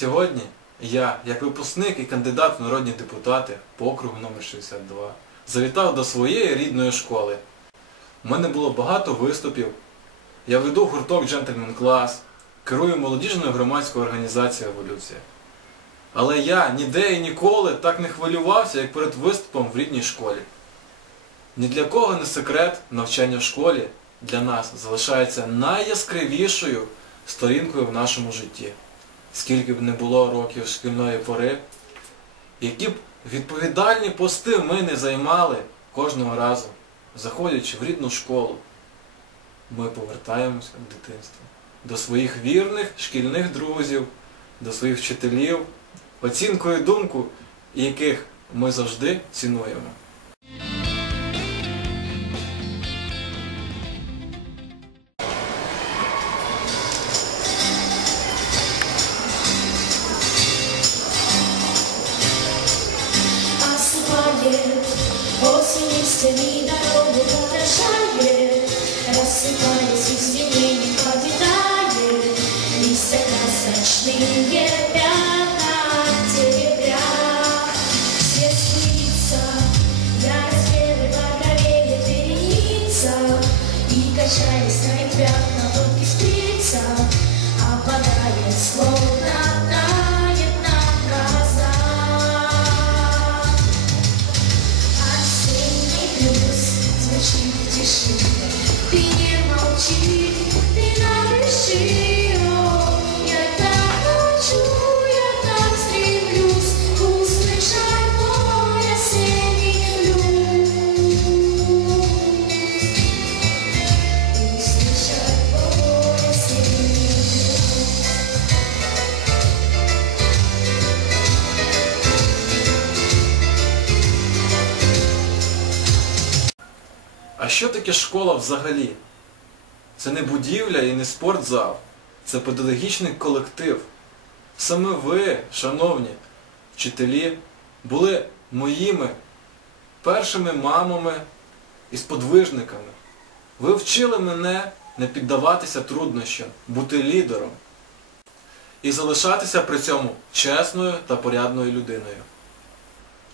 Сьогодні я, як випускник і кандидат в народні депутати по округу номер 62, завітав до своєї рідної школи. У мене було багато виступів. Я веду гурток Джентльмен Клас, керую молодіжною громадською організацією Еволюція. Але я ніде і ніколи так не хвилювався, як перед виступом в рідній школі. Ні для кого не секрет, навчання в школі для нас залишається найяскравішою сторінкою в нашому житті. Скільки б не було років шкільної пори, які б відповідальні пости ми не займали кожного разу, заходячи в рідну школу, ми повертаємося в дитинство. До своїх вірних шкільних друзів, до своїх вчителів, оцінку і думку, яких ми завжди цінуємо. А що таке школа взагалі? Це не будівля і не спортзал. Це педагогічний колектив. Саме ви, шановні вчителі, були моїми першими мамами і сподвижниками. Ви вчили мене не піддаватися труднощам, бути лідером і залишатися при цьому чесною та порядною людиною.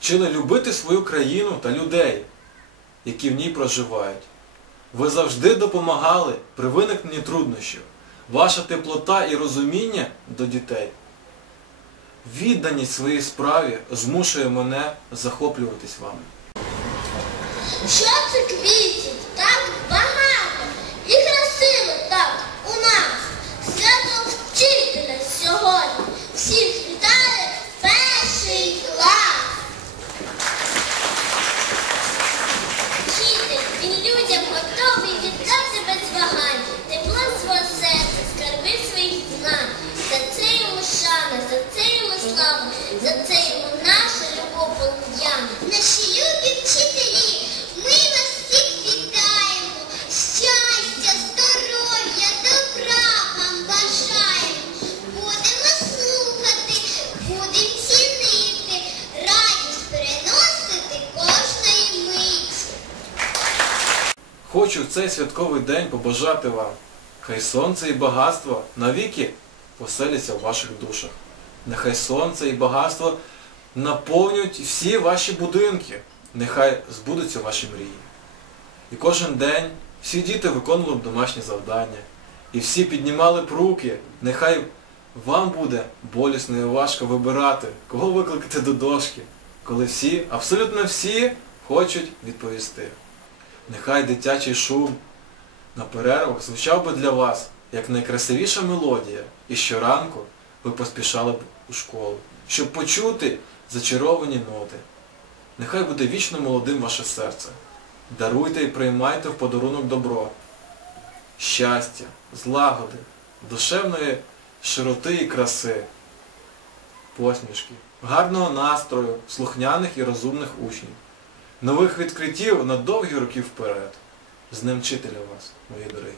Вчили любити свою країну та людей, які в ній проживають. Ви завжди допомагали при виникненні труднощів. Ваша теплота і розуміння до дітей. Відданість своїй справі змушує мене захоплюватись вами. Що це квітів так багато behind it. Хочу в цей святковий день побажати вам. Хай сонце і багатство навіки поселяться в ваших душах. Нехай сонце і багатство наповнюють всі ваші будинки. Нехай збудуться ваші мрії. І кожен день всі діти виконували б домашні завдання. І всі піднімали б руки. Нехай вам буде болісно і важко вибирати, кого викликати до дошки, коли всі, абсолютно всі, хочуть відповісти. Нехай дитячий шум на перервах звучав би для вас як найкрасивіша мелодія, і щоранку ви поспішали б у школу, щоб почути зачаровані ноти. Нехай буде вічно молодим ваше серце. Даруйте і приймайте в подарунок добро, щастя, злагоди, душевної широти і краси, посмішки, гарного настрою, слухняних і розумних учнів, нових відкриттів на довгі роки вперед. З ним вчителя вас, мої дорогі!